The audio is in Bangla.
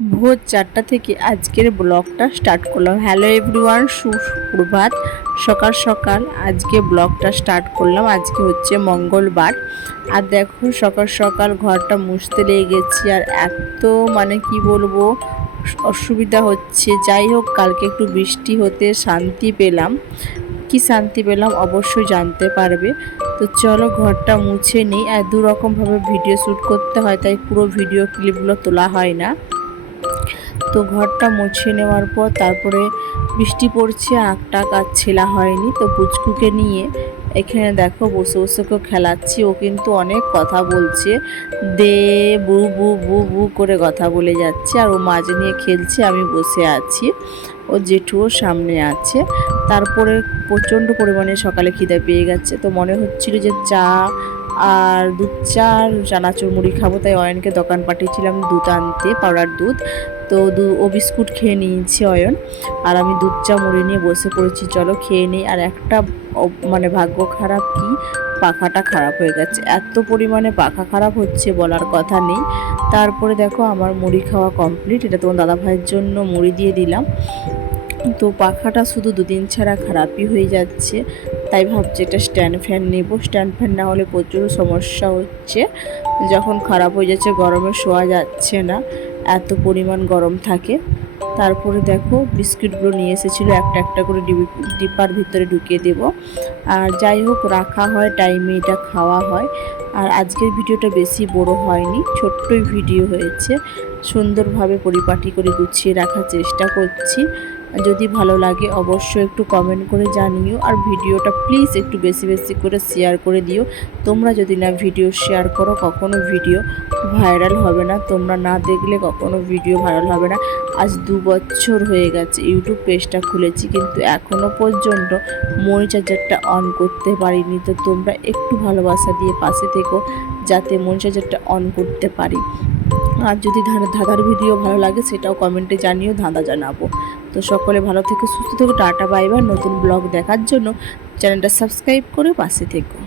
ভোর 4টা থেকে আজকের ব্লগটা স্টার্ট করলাম। হ্যালো এভরিওয়ান, সুপ্রভাত। সকাল সকাল আজকে ব্লগটা স্টার্ট করলাম। আজকে হচ্ছে মঙ্গলবার। আর দেখো সকাল সকাল ঘরটা মুছতে লেগে গেছি। আর এত কি বলবো, অসুবিধা হচ্ছে। যাই হোক, কালকে একটু বৃষ্টি হতে শান্তি পেলাম। কি শান্তি পেলাম অবশ্যই জানতে পারবে। তো চলো ঘরটা মুছে নিই। আর দুরকমভাবে ভিডিও শ্যুট করতে হয়, তাই পুরো ভিডিও ক্লিপগুলো তোলা হয় না। তো ঘরটা মুছে নেওয়ার পর তারপরে বৃষ্টি পড়ছে, আঁকটা কাজ ছেলা হয়নি। তো পুচকুকে নিয়ে এখানে দেখো বসে বসে ওকে খেলাচ্ছি। ও কিন্তু অনেক কথা বলছে, দে বু বু বু বু করে কথা বলে যাচ্ছে। আর ও মাঝে নিয়ে খেলছে, আমি বসে আছি। ও জেঠুও সামনে আছে। তারপরে প্রচণ্ড পরিমাণে সকালে খিদে পেয়ে গেছে। তো মনে হচ্ছিল যে চা আর দুধ চা আর চানাচুর মুড়ি খাবো, তাই অয়নকে দোকান পাঠিয়েছিলাম দুধ আনতে, পাউডার দুধ। তো ও বিস্কুট খেয়ে নিয়েছে অয়ন, আর আমি দুধ চা মুড়ি নিয়ে বসে পড়েছি। চলো খেয়ে নিই। আর একটা ভাগ্য খারাপ কি, পাখাটা খারাপ হয়ে গেছে। এত পরিমাণে পাখা খারাপ হচ্ছে বলার কথা নেই। তারপরে দেখো আমার মুড়ি খাওয়া কমপ্লিট। এটা তোমার দাদা ভাইয়ের জন্য মুড়ি দিয়ে দিলাম। তো পাখাটা শুধু দুদিন ছাড়া খারাপই হয়ে যাচ্ছে, তাই ভাবছি একটা স্ট্যান্ড ফ্যান নেব। স্ট্যান্ড ফ্যান না হলে প্রচুর সমস্যা হচ্ছে। যখন খারাপ হয়ে যাচ্ছে গরমে শোয়া যাচ্ছে না, এত পরিমাণ গরম থাকে। তারপরে দেখো বিস্কিটগুলো নিয়ে এসেছিলো, একটা একটা করে ডিব্বার ভিতরে ঢুকিয়ে দেব। আর যাই হোক, রাখা হয় টাইমে, এটা খাওয়া হয়। আর আজকের ভিডিওটা বেশি বড় হয়নি, ছোট্টই ভিডিও হয়েছে। সুন্দরভাবে পরিপাটি করে গুছিয়ে রাখার চেষ্টা করছি। যদি ভালো লাগে অবশ্যই একটু কমেন্ট করে জানিও। আর ভিডিওটা প্লিজ একটু বেশি বেশি করে শেয়ার করে দিও। তোমরা যদি না ভিডিও শেয়ার করো কখনো ভিডিও ভাইরাল হবে না। তোমরা না দেখলে কখনো ভিডিও ভাইরাল হবে না। আজ 2 বছর হয়ে গেছে ইউটিউব পেজটা খুলেছি, কিন্তু এখনও পর্যন্ত মনিটাইজারটা অন করতে পারিনি। তো তোমরা একটু ভালোবাসা দিয়ে পাশে থেকো, যাতে মনিটাইজারটা অন করতে পারি। আর যদি ধাঁধার ভিডিও ভালো লাগে সেটাও কমেন্টে জানিও, ধাঁধা জানাবো। তো সকলে ভালো থেকে সুস্থ থেকো। Tata bye bye. নতুন ব্লগ দেখার জন্য চ্যানেলটা সাবস্ক্রাইব করে পাশে থেকো।